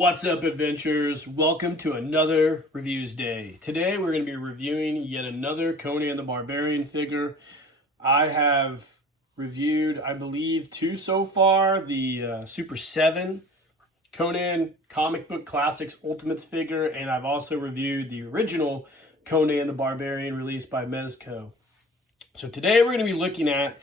What's up, adventurers? Welcome to another Reviews Day. Today we're going to be reviewing yet another Conan the Barbarian figure. I have reviewed, I believe, two so far. The Super 7 Conan Comic Book Classics Ultimates figure, and I've also reviewed the original Conan the Barbarian released by Mezco. So today we're going to be looking at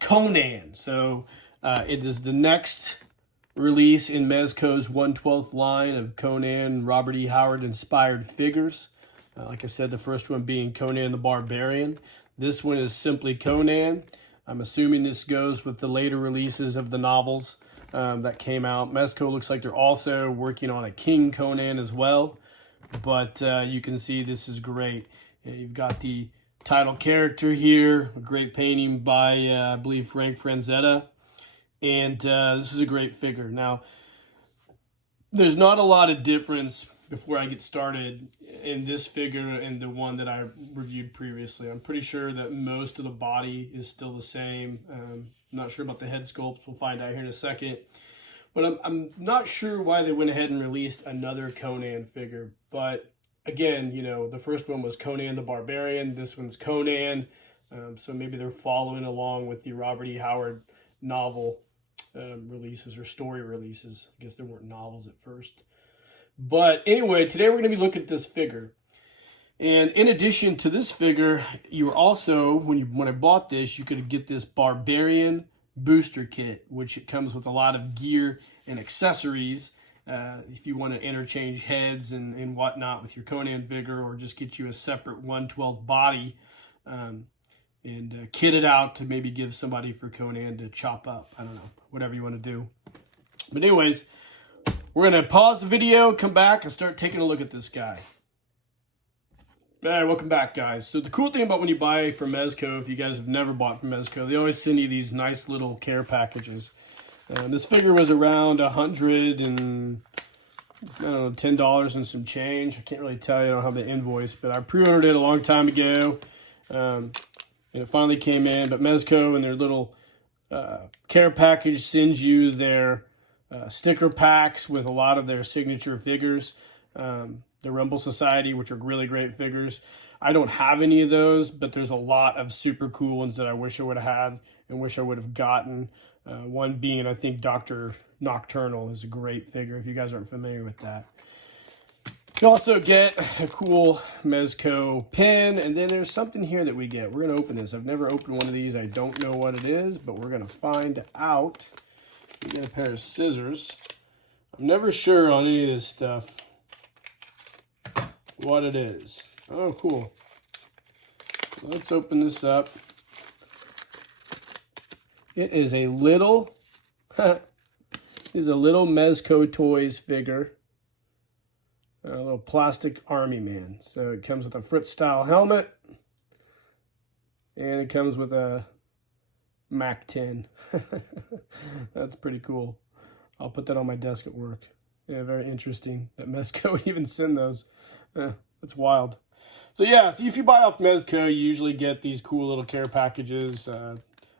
Conan. So it is the next release in Mezco's 1/12 line of Conan Robert E. Howard inspired figures. Like I said, the first one being Conan the Barbarian. This one is simply Conan. I'm assuming this goes with the later releases of the novels that came out. Mezco looks like they're also working on a King Conan as well. But you can see this is great. You've got the title character here, a great painting by, I believe, Frank Franzetta. And this is a great figure. Now, there's not a lot of difference before I get started in this figure and the one that I reviewed previously. I'm pretty sure that most of the body is still the same. I'm not sure about the head sculpt. We'll find out here in a second. But I'm not sure why they went ahead and released another Conan figure. But again, you know, the first one was Conan the Barbarian. This one's Conan. So maybe they're following along with the Robert E. Howard novel releases or story releases. I guess there weren't novels at first. But anyway, today we're going to be looking at this figure. And in addition to this figure, you were also, when I bought this, you could get this Barbarian booster kit, which it comes with a lot of gear and accessories. If you want to interchange heads and whatnot with your Conan figure, or just get you a separate 1/12 body, and kit it out to maybe give somebody for Conan to chop up. I don't know, whatever you want to do. But anyways, we're going to pause the video, come back, and start taking a look at this guy. All right, welcome back, guys. So the cool thing about when you buy from Mezco, if you guys have never bought from Mezco, they always send you these nice little care packages. This figure was around $10 and some change. I can't really tell you, I don't have the invoice, but I pre-ordered it a long time ago. And it finally came in, but Mezco and their little care package sends you their sticker packs with a lot of their signature figures. The Rumble Society, which are really great figures. I don't have any of those, but there's a lot of super cool ones that I wish I would have had and wish I would have gotten. One being, I think, Dr. Nocturnal is a great figure if you guys aren't familiar with that. You also get a cool Mezco pin, and then there's something here that we get. We're going to open this. I've never opened one of these. I don't know what it is, but we're going to find out. We get a pair of scissors. I'm never sure on any of this stuff what it is. Oh, cool. Let's open this up. It is a little, Mezco Toys figure. A little plastic army man. So it comes with a Fritz style helmet. And it comes with a Mac 10. That's pretty cool. I'll put that on my desk at work. Yeah, very interesting that Mezco would even send those. That's wild. So yeah, so if you buy off Mezco, you usually get these cool little care packages.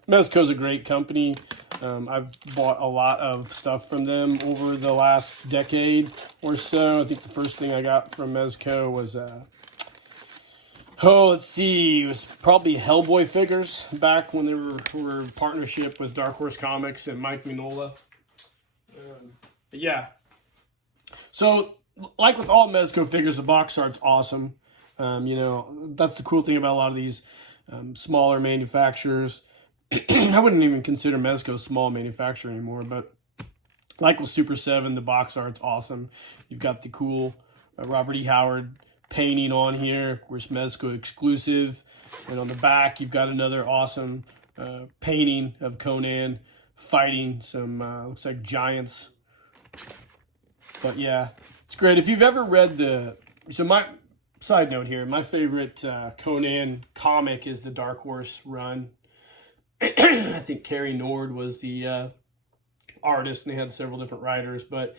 Mezco's a great company. I've bought a lot of stuff from them over the last decade or so. I think the first thing I got from Mezco was, let's see, it was probably Hellboy figures back when they were in partnership with Dark Horse Comics and Mike Mignola. But yeah. So, like with all Mezco figures, the box art's awesome. You know, that's the cool thing about a lot of these smaller manufacturers. I wouldn't even consider Mezco a small manufacturer anymore, but like with Super 7, the box art's awesome. You've got the cool Robert E. Howard painting on here, of course, Mezco exclusive. And on the back, you've got another awesome painting of Conan fighting some, looks like giants. But yeah, it's great. If you've ever read so my side note here, my favorite Conan comic is the Dark Horse run. I think Carrie Nord was the artist, and they had several different writers, but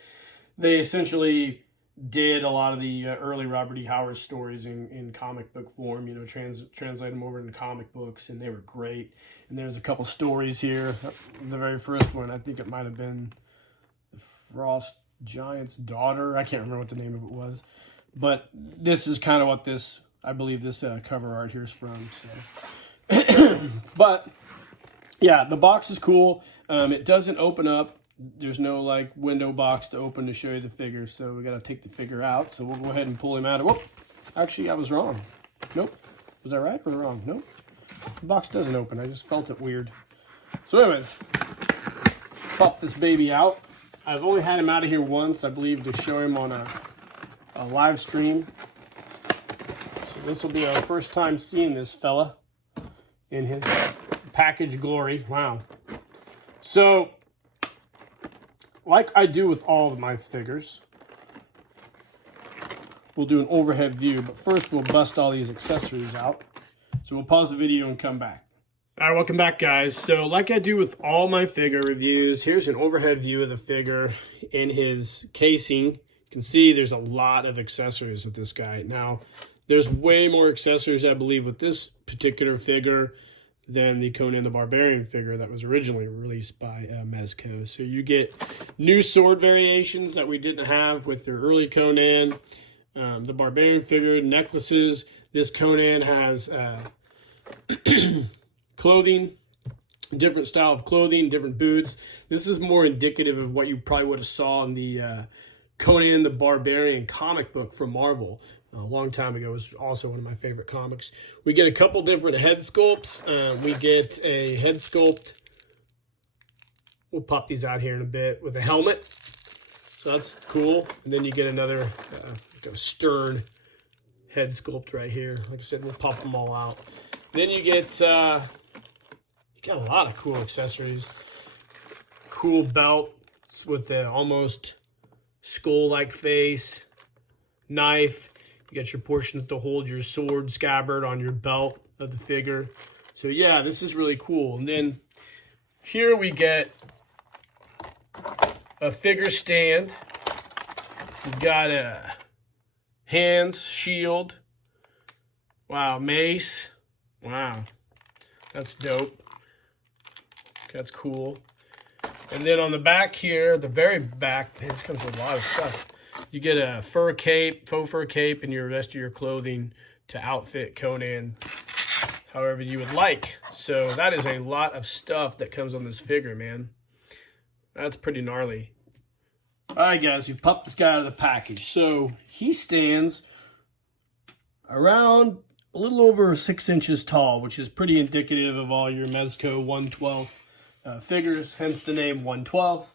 they essentially did a lot of the early Robert E. Howard stories in comic book form, you know, translate them over into comic books, and they were great. And there's a couple stories here. The very first one, I think it might have been the Frost Giant's Daughter. I can't remember what the name of it was. But this is kind of what this, I believe this cover art here is from. So, but yeah, the box is cool. It doesn't open up. There's no like window box to open to show you the figure. So we got to take the figure out. So we'll go ahead and pull him out of, whoop. Actually, I was wrong. Nope. Was I right or wrong? Nope. The box doesn't open. I just felt it weird. So anyways, pop this baby out. I've only had him out of here once, I believe, to show him on a live stream. So this will be our first time seeing this fella in his package glory. Wow. So, like I do with all of my figures, we'll do an overhead view, but first we'll bust all these accessories out. So we'll pause the video and come back. All right, welcome back, guys. So like I do with all my figure reviews, here's an overhead view of the figure in his casing. You can see there's a lot of accessories with this guy. Now, there's way more accessories, I believe, with this particular figure than the Conan the Barbarian figure that was originally released by Mezco. So you get new sword variations that we didn't have with the early Conan. The Barbarian figure, necklaces. This Conan has clothing, different style of clothing, different boots. This is more indicative of what you probably would have saw in the Conan the Barbarian comic book from Marvel a long time ago. It was also one of my favorite comics. We get a couple different head sculpts. We get a head sculpt. We'll pop these out here in a bit with a helmet. So that's cool. And then you get another like a stern head sculpt right here. Like I said, we'll pop them all out. Then you get you got a lot of cool accessories. Cool belt with the almost skull-like face. Knife. You got your portions to hold your sword scabbard on your belt of the figure. So yeah, this is really cool. And then here we get a figure stand. You've got a hands, shield. Wow, mace. Wow, that's dope. That's cool. And then on the back here, the very back, man, this comes with a lot of stuff. You get a fur cape, faux fur cape, and your rest of your clothing to outfit Conan however you would like. So that is a lot of stuff that comes on this figure, man. That's pretty gnarly. All right, guys, we popped this guy out of the package. So he stands around a little over 6 inches tall, which is pretty indicative of all your Mezco 1/12 figures, hence the name 1/12.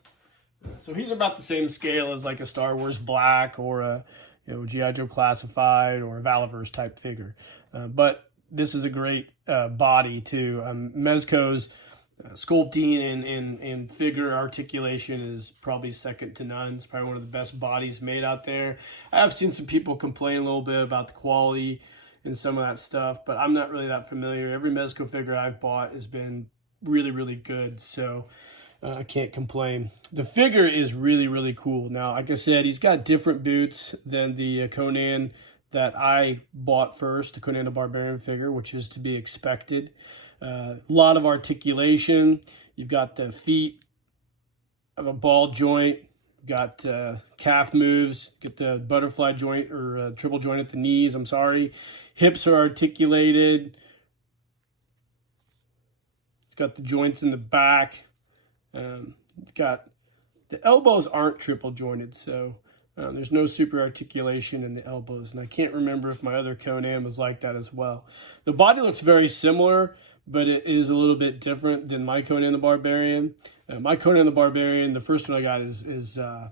So he's about the same scale as like a Star Wars Black or a G.I. Joe Classified or a Valaverse type figure. But this is a great body too. Mezco's sculpting and figure articulation is probably second to none. It's probably one of the best bodies made out there. I have seen some people complain a little bit about the quality and some of that stuff, but I'm not really that familiar. Every Mezco figure I've bought has been really, really good. So I can't complain. The figure is really, really cool. Now, like I said, he's got different boots than the Conan that I bought first, the Conan the Barbarian figure, which is to be expected. A lot of articulation. You've got the feet of a ball joint. You've got calf moves. Get the butterfly joint or triple joint at the knees. I'm sorry. Hips are articulated. It's got the joints in the back. Got the elbows aren't triple jointed, so there's no super articulation in the elbows, and I can't remember if my other Conan was like that as well. The body looks very similar, but it is a little bit different than my Conan the Barbarian. My Conan the Barbarian, the first one I got is a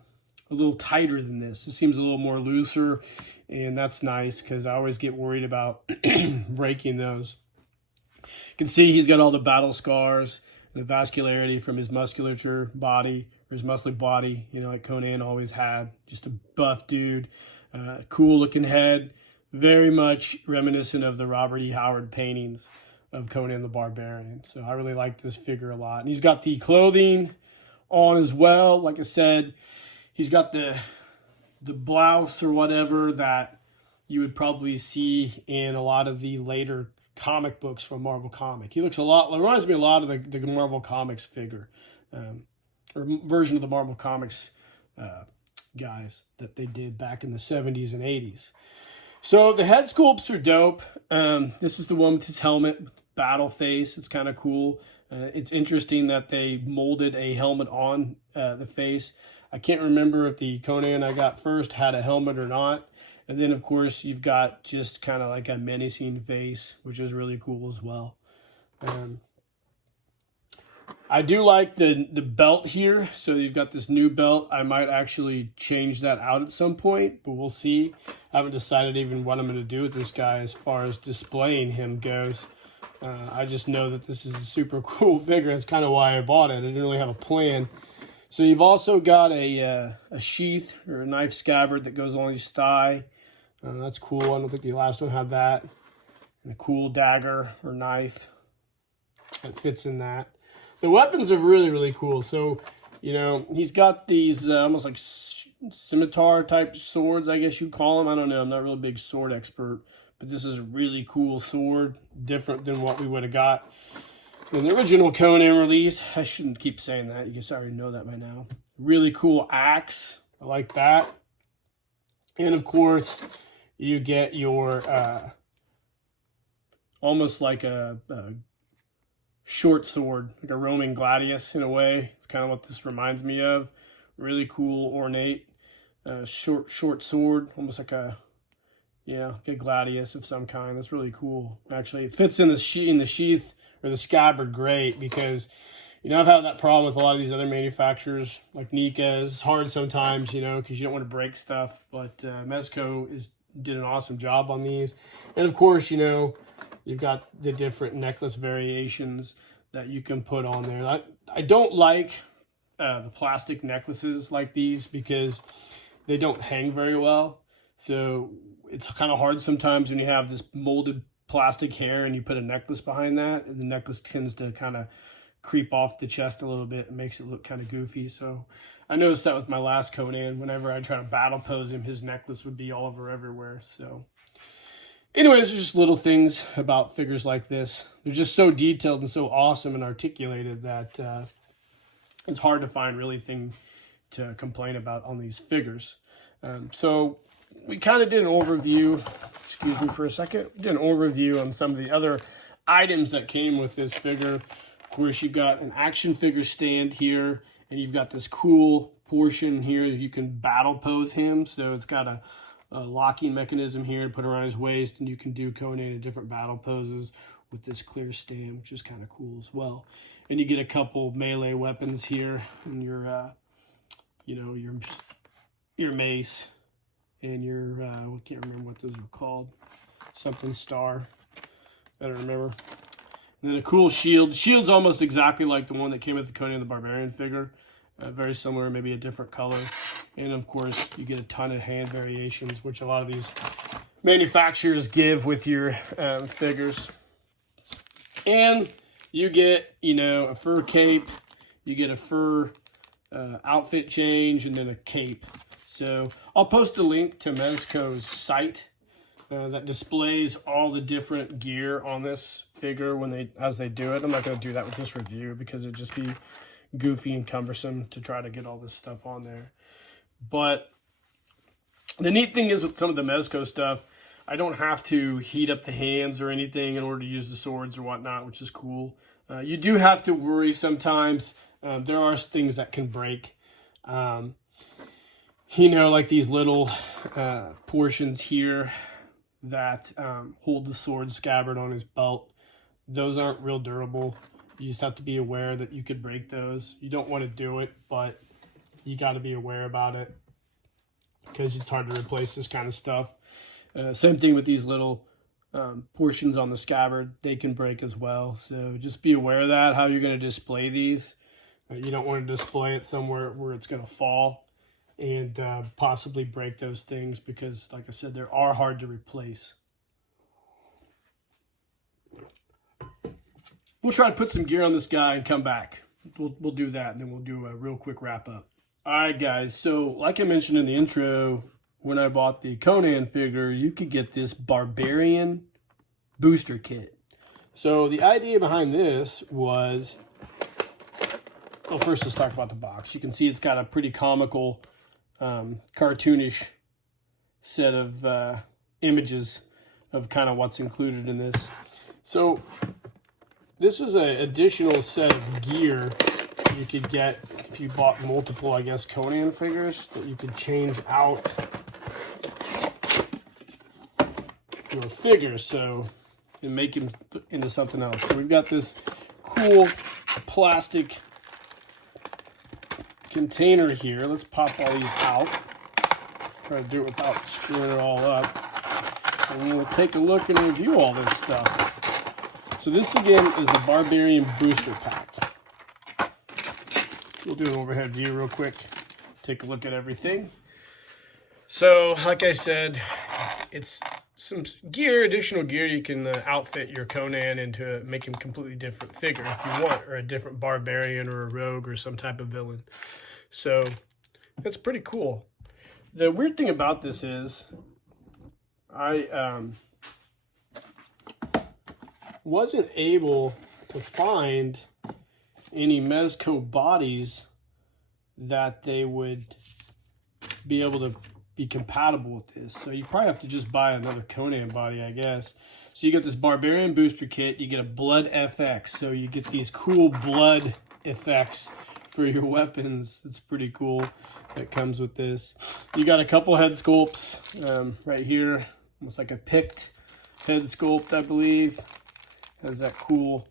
little tighter than this. It seems a little more looser, and that's nice because I always get worried about breaking those. You can see he's got all the battle scars, the vascularity from his musculature body, or his muscly body, like Conan always had. Just a buff dude, cool looking head, very much reminiscent of the Robert E. Howard paintings of Conan the Barbarian. So I really like this figure a lot. And he's got the clothing on as well. Like I said, he's got the blouse or whatever that you would probably see in a lot of the later comic books from Marvel Comic. He looks reminds me a lot of the Marvel Comics figure, or version of the Marvel Comics guys that they did back in the 70s and 80s. So the head sculpts are dope. This is the one with his helmet, with the battle face. It's kind of cool. It's interesting that they molded a helmet on the face. I can't remember if the Conan I got first had a helmet or not. And then, of course, you've got just kind of like a menacing face, which is really cool as well. I do like the belt here. So you've got this new belt. I might actually change that out at some point, but we'll see. I haven't decided even what I'm going to do with this guy as far as displaying him goes. I just know that this is a super cool figure. That's kind of why I bought it. I didn't really have a plan. So you've also got a sheath or a knife scabbard that goes along his thigh. That's cool. I don't think the last one had that. And a cool dagger or knife that fits in that. The weapons are really, really cool. So, you know, he's got these almost like scimitar type swords, I guess you'd call them. I don't know. I'm not a really big sword expert. But this is a really cool sword, different than what we would have got in the original Conan release. I shouldn't keep saying that. You guys already know that by now. Really cool axe. I like that. And, of course, you get your almost like a short sword, like a Roman gladius in a way. It's kind of what this reminds me of. Really cool, ornate, short sword, almost like a like a gladius of some kind. That's really cool. Actually, it fits in the sheath or the scabbard great because, you know, I've had that problem with a lot of these other manufacturers like Nika. It's hard sometimes, you know, because you don't want to break stuff. But Mezco did an awesome job on these. And, of course, you know, you've got the different necklace variations that you can put on there. I don't like the plastic necklaces like these because they don't hang very well. So it's kind of hard sometimes when you have this molded plastic hair and you put a necklace behind that. And the necklace tends to kind of creep off the chest a little bit and makes it look kind of goofy. So I noticed that with my last Conan. Whenever I try to battle pose him, his necklace would be all over everywhere. So anyways, there's just little things about figures like this. They're just so detailed and so awesome and articulated that it's hard to find really anything to complain about on these figures. So we kind of did an overview, excuse me for a second, we did an overview on some of the other items that came with this figure. Of course, you've got an action figure stand here, and you've got this cool portion here that you can battle pose him. So it's got a locking mechanism here to put around his waist, and you can do Conan in different battle poses with this clear stand, which is kind of cool as well. And you get a couple melee weapons here, and your, your mace, and your, I can't remember what those were called, something star, I don't remember. And then a cool shield. The shield's almost exactly like the one that came with the Conan the Barbarian figure. Very similar, maybe a different color. And of course, you get a ton of hand variations, which a lot of these manufacturers give with your figures. And you get, you know, a fur cape, you get a fur outfit change, and then a cape. So I'll post a link to Mezco's site that displays all the different gear on this figure as they do it. I'm not going to do that with this review because it'd just be goofy and cumbersome to try to get all this stuff on there. But the neat thing is with some of the Mezco stuff, I don't have to heat up the hands or anything in order to use the swords or whatnot, which is cool. You do have to worry sometimes. There are things that can break. You know, like these little portions here that hold the sword scabbard on his belt. Those aren't real durable. You just have to be aware that you could break those. You don't want to do it, but you got to be aware about it because it's hard to replace this kind of stuff. Same thing with these little portions on the scabbard. They can break as well. So just be aware of that, how you're going to display these. You don't want to display it somewhere where it's going to fall and possibly break those things because, like I said, they are hard to replace. We'll try to put some gear on this guy and come back. We'll do that, and then we'll do a real quick wrap up. All right, guys. So like I mentioned in the intro, when I bought the Conan figure, you could get this Barbarian booster kit. So the idea behind this was, well, first let's talk about the box. You can see it's got a pretty comical cartoonish set of images of kind of what's included in this. So this is an additional set of gear you could get if you bought multiple, I guess, Conan figures that you could change out your figures so and make him into something else. So we've got this cool plastic container here. Let's pop all these out. Try to do it without screwing it all up. And we'll take a look and review all this stuff. So this again is the Barbarian Booster Pack. We'll do an overhead view real quick. Take a look at everything. So like I said, it's some gear, additional gear you can outfit your Conan into make him a completely different figure if you want, or a different barbarian or a rogue or some type of villain. So that's pretty cool. The weird thing about this is I wasn't able to find any Mezco bodies that they would be able to be compatible with this. So you probably have to just buy another Conan body, I guess. So you get this Barbarian Booster Kit, you get a Blood FX, so you get these cool blood effects for your weapons. It's pretty cool that comes with this. You got a couple head sculpts right here, almost like a picked head sculpt, I believe. Has that cool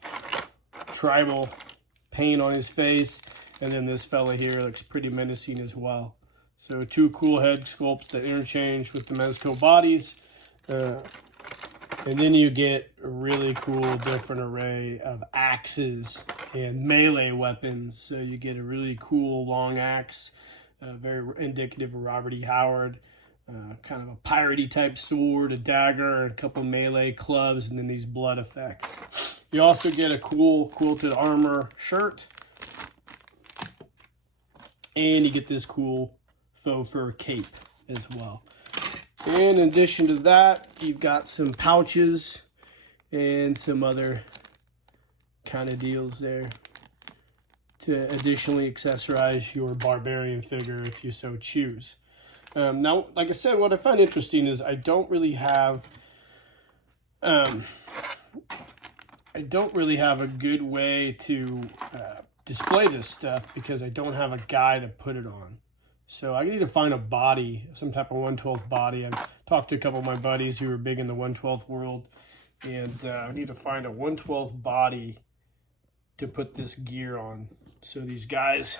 tribal paint on his face, and then this fella here looks pretty menacing as well. So two cool head sculpts that interchange with the Mezco bodies, and then you get a really cool different array of axes and melee weapons. So you get a really cool long axe, very indicative of Robert E. Howard, kind of a piratey type sword, a dagger, a couple melee clubs, and then these blood effects. You also get a cool quilted armor shirt, and you get this cool faux fur cape as well. And in addition to that, you've got some pouches and some other kind of deals there to additionally accessorize your barbarian figure if you so choose. Now, like I said, what I find interesting is I don't really have a good way to display this stuff because I don't have a guy to put it on. So I need to find a body, some type of 1/12 body. I've talked to a couple of my buddies who are big in the 1/12 world, and I need to find a 1/12 body to put this gear on. So these guys,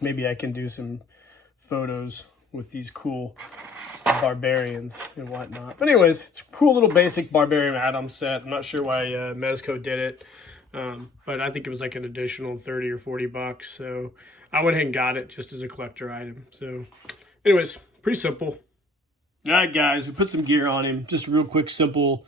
maybe I can do some photos with these cool barbarians and whatnot. But anyways, it's a cool little basic Barbarian Atom set. I'm not sure why Mezco did it, but I think it was like an additional 30 or 40 bucks. So I went ahead and got it just as a collector item. So anyways, pretty simple. All right, guys, we put some gear on him. Just a real quick, simple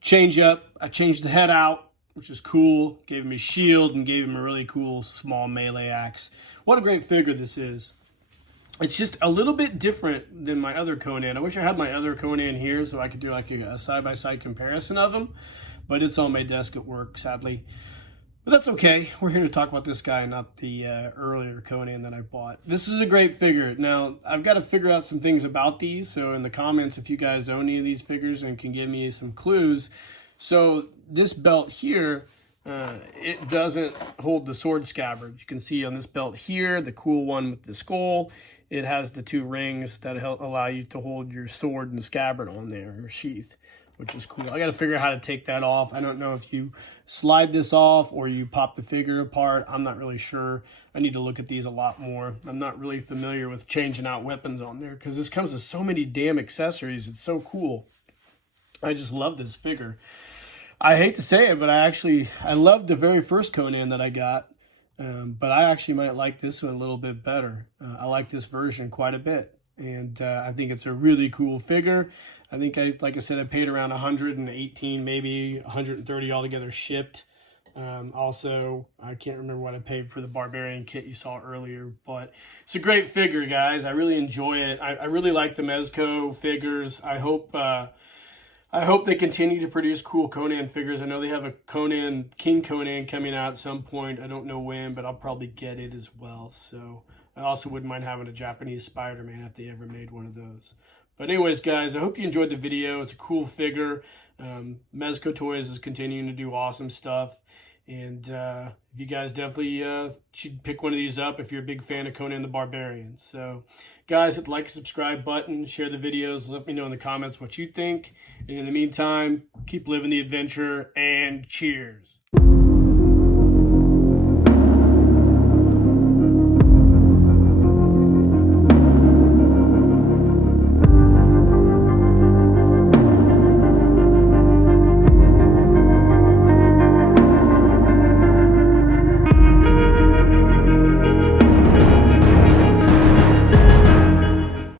change up. I changed the head out, which is cool. Gave him his shield and gave him a really cool small melee axe. What a great figure this is. It's just a little bit different than my other Conan. I wish I had my other Conan here so I could do like a side-by-side comparison of them. But it's on my desk at work, sadly. But that's okay. We're here to talk about this guy, not the earlier Conan that I bought. This is a great figure. Now, I've got to figure out some things about these. So in the comments, if you guys own any of these figures and can give me some clues. So this belt here, it doesn't hold the sword scabbard. You can see on this belt here, the cool one with the skull, it has the two rings that help allow you to hold your sword and scabbard on there, or sheath, which is cool. I got to figure out how to take that off. I don't know if you slide this off or you pop the figure apart. I'm not really sure. I need to look at these a lot more. I'm not really familiar with changing out weapons on there because this comes with so many damn accessories. It's so cool. I just love this figure. I hate to say it, but I loved the very first Conan that I got. But I actually might like this one a little bit better. I like this version quite a bit. And I think it's a really cool figure. I think, like I said, I paid around 118, maybe 130 altogether shipped. Also, I can't remember what I paid for the Barbarian kit you saw earlier. But it's a great figure, guys. I really enjoy it. I really like the Mezco figures. I hope they continue to produce cool Conan figures. I know they have a King Conan coming out at some point. I don't know when, but I'll probably get it as well. So I also wouldn't mind having a Japanese Spider-Man if they ever made one of those. But anyways, guys, I hope you enjoyed the video. It's a cool figure. Mezco Toys is continuing to do awesome stuff. And you guys definitely should pick one of these up if you're a big fan of Conan the Barbarian. So, guys, hit the like and subscribe button, share the videos, let me know in the comments what you think. And in the meantime, keep living the adventure, and cheers.